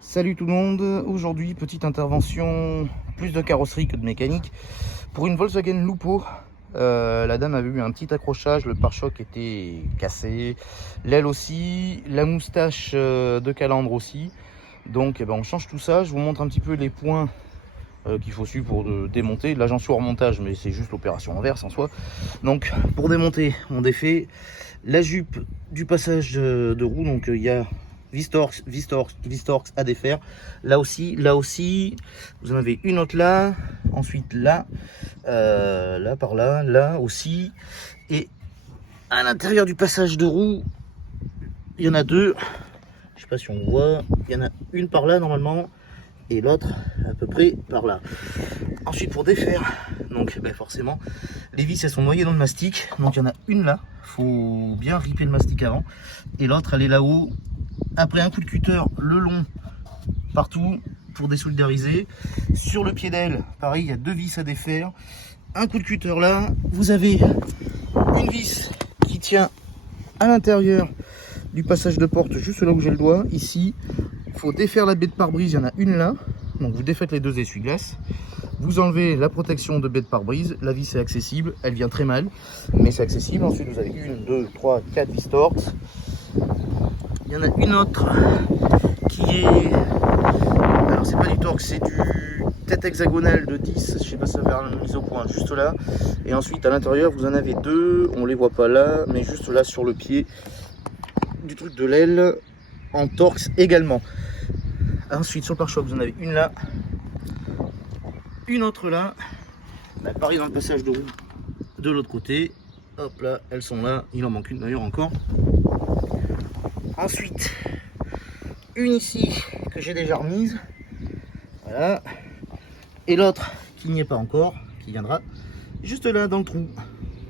Salut tout le monde, aujourd'hui petite intervention plus de carrosserie que de mécanique pour une Volkswagen Lupo. La dame avait eu un petit accrochage, le pare-choc était cassé, l'aile aussi, la moustache de calandre aussi. Donc on change tout ça, je vous montre un petit peu les points qu'il faut suivre pour démonter. Là j'en suis au remontage mais c'est juste l'opération inverse en soi. Donc pour démonter on défait la jupe du passage de roue, donc il y a Vistorx à défaire. Là aussi, vous en avez une autre là, ensuite là, là par là, là aussi, et à l'intérieur du passage de roue, il y en a deux. Je sais pas si on voit, il y en a une par là normalement, et l'autre à peu près par là. Ensuite pour défaire, donc forcément, les vis elles sont noyées dans le mastic, donc il y en a une là, faut bien ripper le mastic avant, et l'autre elle est là-haut. Après un coup de cutter le long partout pour désolidariser. Sur le pied d'aile, pareil, il y a deux vis à défaire. Un coup de cutter là. Vous avez une vis qui tient à l'intérieur du passage de porte, juste là où j'ai le doigt. Ici, il faut défaire la baie de pare-brise. Il y en a une là. Donc vous défaites les deux essuie-glaces. Vous enlevez la protection de baie de pare-brise. La vis est accessible. Elle vient très mal, mais c'est accessible. Ensuite, vous avez une, deux, trois, quatre vis torques. Il y en a une autre qui est, alors c'est pas du torque, c'est du tête hexagonale de 10, je sais pas si ça va faire une mise au point juste là. Et ensuite à l'intérieur vous en avez deux, on les voit pas là, mais juste là sur le pied du truc de l'aile en torx également. Ensuite sur le pare-choc vous en avez une là, une autre là, bah, pareil dans le passage de roue de l'autre côté. Hop là, elles sont là, il en manque une d'ailleurs encore. Ensuite, une ici que j'ai déjà remise, voilà, et l'autre qui n'y est pas encore, qui viendra juste là dans le trou.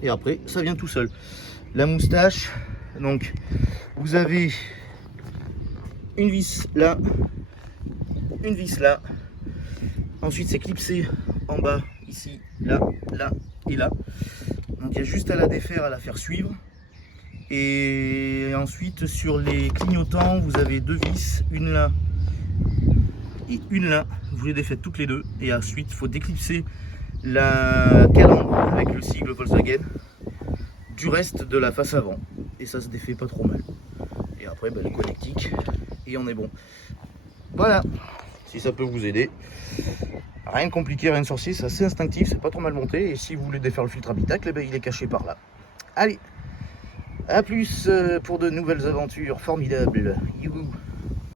Et après, ça vient tout seul. La moustache, donc vous avez une vis là, une vis là. Ensuite, c'est clipsé en bas, ici, là, là et là. Donc il y a juste à la défaire, à la faire suivre. Et ensuite sur les clignotants vous avez deux vis, une là et une là, vous les défaites toutes les deux, et ensuite il faut déclipser la calandre avec le sigle Volkswagen du reste de la face avant, et ça se défait pas trop mal. Et après les connectiques et on est bon. Voilà, si ça peut vous aider, rien de compliqué, rien de sorcier, c'est assez instinctif, c'est pas trop mal monté. Et si vous voulez défaire le filtre habitacle, il est caché par là. Allez, à plus pour de nouvelles aventures formidables. Youhou.